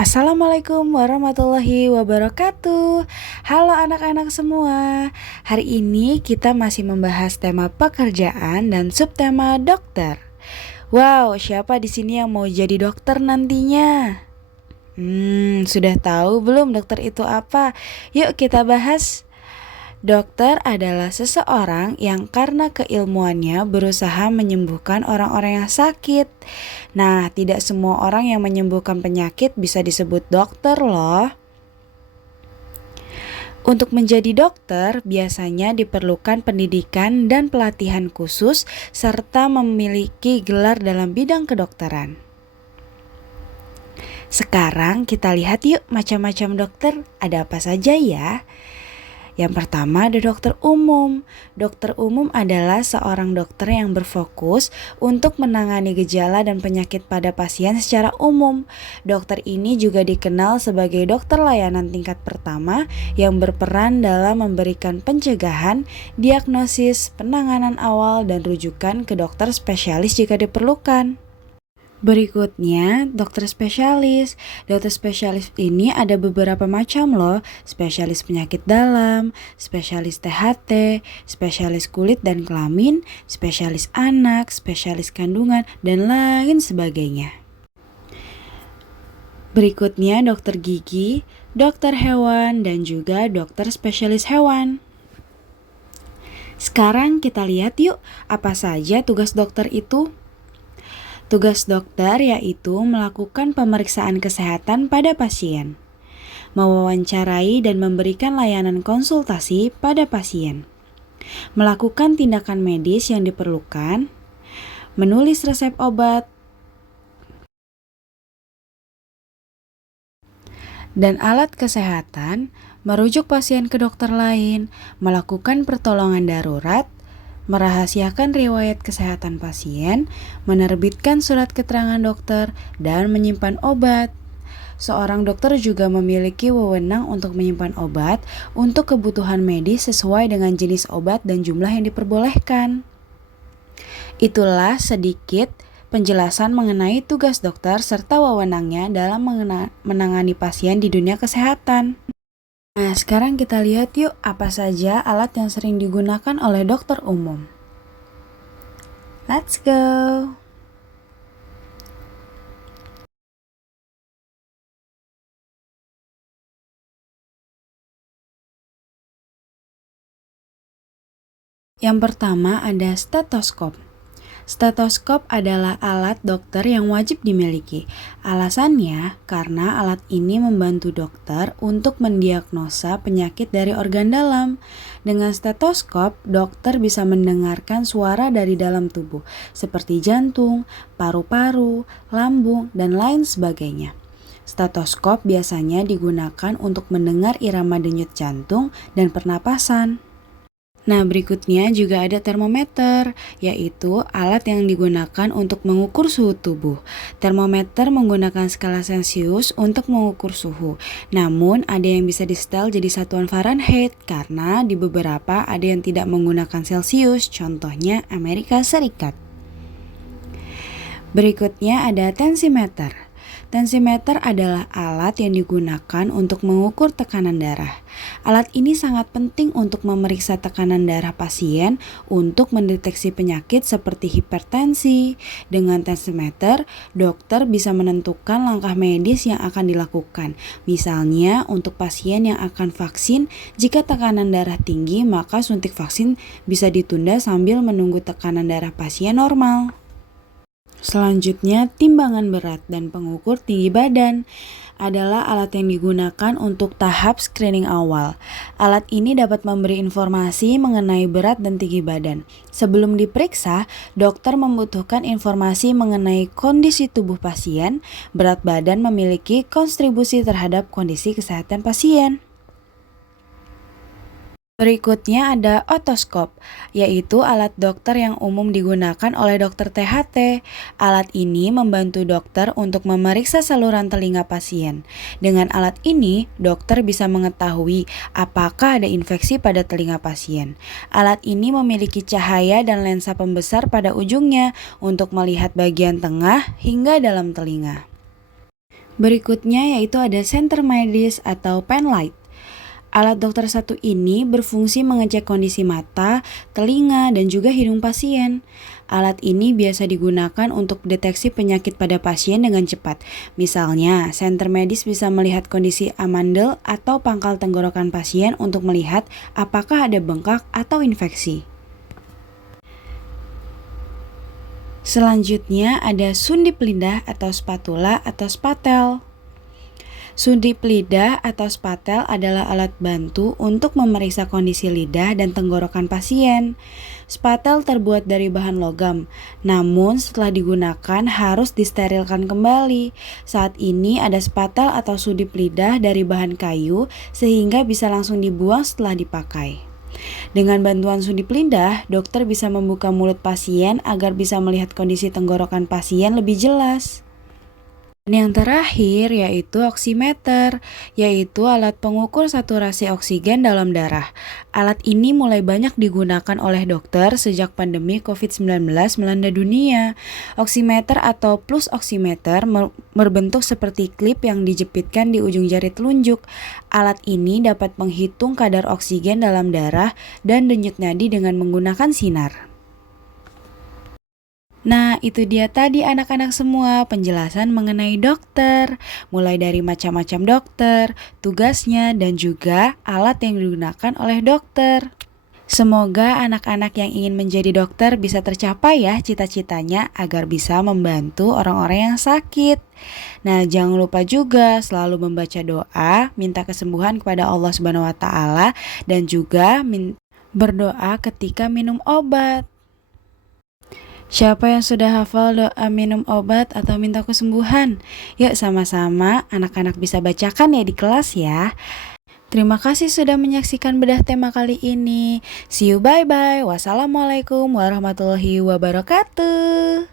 Assalamualaikum warahmatullahi wabarakatuh. Halo anak-anak semua. Hari ini kita masih membahas tema pekerjaan dan subtema dokter. Wow, siapa di sini yang mau jadi dokter nantinya? Sudah tahu belum dokter itu apa? Yuk kita bahas. Dokter adalah seseorang yang karena keilmuannya berusaha menyembuhkan orang-orang yang sakit. Nah, tidak semua orang yang menyembuhkan penyakit bisa disebut dokter loh. Untuk menjadi dokter, biasanya diperlukan pendidikan dan pelatihan khusus serta memiliki gelar dalam bidang kedokteran. Sekarang kita lihat yuk macam-macam dokter ada apa saja ya. Yang pertama ada dokter umum. Dokter umum adalah seorang dokter yang berfokus untuk menangani gejala dan penyakit pada pasien secara umum. Dokter ini juga dikenal sebagai dokter layanan tingkat pertama yang berperan dalam memberikan pencegahan, diagnosis, penanganan awal, dan rujukan ke dokter spesialis jika diperlukan. Berikutnya, dokter spesialis. Dokter spesialis ini ada beberapa macam loh. Spesialis penyakit dalam, spesialis THT, spesialis kulit dan kelamin, spesialis anak, spesialis kandungan, dan lain sebagainya. Berikutnya, dokter gigi, dokter hewan, dan juga dokter spesialis hewan. Sekarang kita lihat yuk, apa saja tugas dokter itu. Tugas dokter yaitu melakukan pemeriksaan kesehatan pada pasien, mewawancarai dan memberikan layanan konsultasi pada pasien, melakukan tindakan medis yang diperlukan, menulis resep obat, dan alat kesehatan, merujuk pasien ke dokter lain, melakukan pertolongan darurat, merahasiakan riwayat kesehatan pasien, menerbitkan surat keterangan dokter, dan menyimpan obat. Seorang dokter juga memiliki wewenang untuk menyimpan obat untuk kebutuhan medis sesuai dengan jenis obat dan jumlah yang diperbolehkan. Itulah sedikit penjelasan mengenai tugas dokter serta wewenangnya dalam menangani pasien di dunia kesehatan. Nah, sekarang kita lihat yuk apa saja alat yang sering digunakan oleh dokter umum. Let's go! Yang pertama ada stetoskop. Stetoskop adalah alat dokter yang wajib dimiliki. Alasannya karena alat ini membantu dokter untuk mendiagnosa penyakit dari organ dalam. Dengan stetoskop, dokter bisa mendengarkan suara dari dalam tubuh, seperti jantung, paru-paru, lambung, dan lain sebagainya. Stetoskop biasanya digunakan untuk mendengar irama denyut jantung dan pernapasan. Nah, berikutnya juga ada termometer, yaitu alat yang digunakan untuk mengukur suhu tubuh. Termometer menggunakan skala Celcius untuk mengukur suhu. Namun, ada yang bisa disetel jadi satuan Fahrenheit karena di beberapa ada yang tidak menggunakan Celcius, contohnya Amerika Serikat. Berikutnya ada tensimeter. Tensimeter adalah alat yang digunakan untuk mengukur tekanan darah. Alat ini sangat penting untuk memeriksa tekanan darah pasien untuk mendeteksi penyakit seperti hipertensi. Dengan tensimeter, dokter bisa menentukan langkah medis yang akan dilakukan. Misalnya, untuk pasien yang akan vaksin, jika tekanan darah tinggi, maka suntik vaksin bisa ditunda sambil menunggu tekanan darah pasien normal. Selanjutnya, timbangan berat dan pengukur tinggi badan adalah alat yang digunakan untuk tahap screening awal. Alat ini dapat memberi informasi mengenai berat dan tinggi badan. Sebelum diperiksa, dokter membutuhkan informasi mengenai kondisi tubuh pasien. Berat badan memiliki kontribusi terhadap kondisi kesehatan pasien. Berikutnya ada otoskop, yaitu alat dokter yang umum digunakan oleh dokter THT. Alat ini membantu dokter untuk memeriksa saluran telinga pasien. Dengan alat ini, dokter bisa mengetahui apakah ada infeksi pada telinga pasien. Alat ini memiliki cahaya dan lensa pembesar pada ujungnya untuk melihat bagian tengah hingga dalam telinga. Berikutnya yaitu ada senter medis atau pen light. Alat dokter satu ini berfungsi mengecek kondisi mata, telinga, dan juga hidung pasien. Alat ini biasa digunakan untuk deteksi penyakit pada pasien dengan cepat. Misalnya, senter medis bisa melihat kondisi amandel atau pangkal tenggorokan pasien untuk melihat apakah ada bengkak atau infeksi. Selanjutnya ada sundip lidah atau spatula atau spatel. Sundip lidah atau spatel adalah alat bantu untuk memeriksa kondisi lidah dan tenggorokan pasien. Spatel terbuat dari bahan logam, namun setelah digunakan harus disterilkan kembali. Saat ini ada spatel atau sundip lidah dari bahan kayu sehingga bisa langsung dibuang setelah dipakai. Dengan bantuan sundip lidah, dokter bisa membuka mulut pasien agar bisa melihat kondisi tenggorokan pasien lebih jelas. Dan yang terakhir yaitu oximeter, yaitu alat pengukur saturasi oksigen dalam darah. Alat ini mulai banyak digunakan oleh dokter sejak pandemi COVID-19 melanda dunia. Oximeter atau plus oximeter berbentuk seperti klip yang dijepitkan di ujung jari telunjuk. Alat ini dapat menghitung kadar oksigen dalam darah dan denyut nadi dengan menggunakan sinar. Nah, itu dia tadi anak-anak semua penjelasan mengenai dokter, mulai dari macam-macam dokter, tugasnya, dan juga alat yang digunakan oleh dokter. Semoga anak-anak yang ingin menjadi dokter bisa tercapai ya cita-citanya agar bisa membantu orang-orang yang sakit. Nah, jangan lupa juga selalu membaca doa, minta kesembuhan kepada Allah Subhanahu wa taala dan juga berdoa ketika minum obat. Siapa yang sudah hafal doa minum obat atau minta kesembuhan? Yuk sama-sama anak-anak bisa bacakan ya di kelas ya. Terima kasih sudah menyaksikan bedah tema kali ini. See you bye-bye. Wassalamualaikum warahmatullahi wabarakatuh.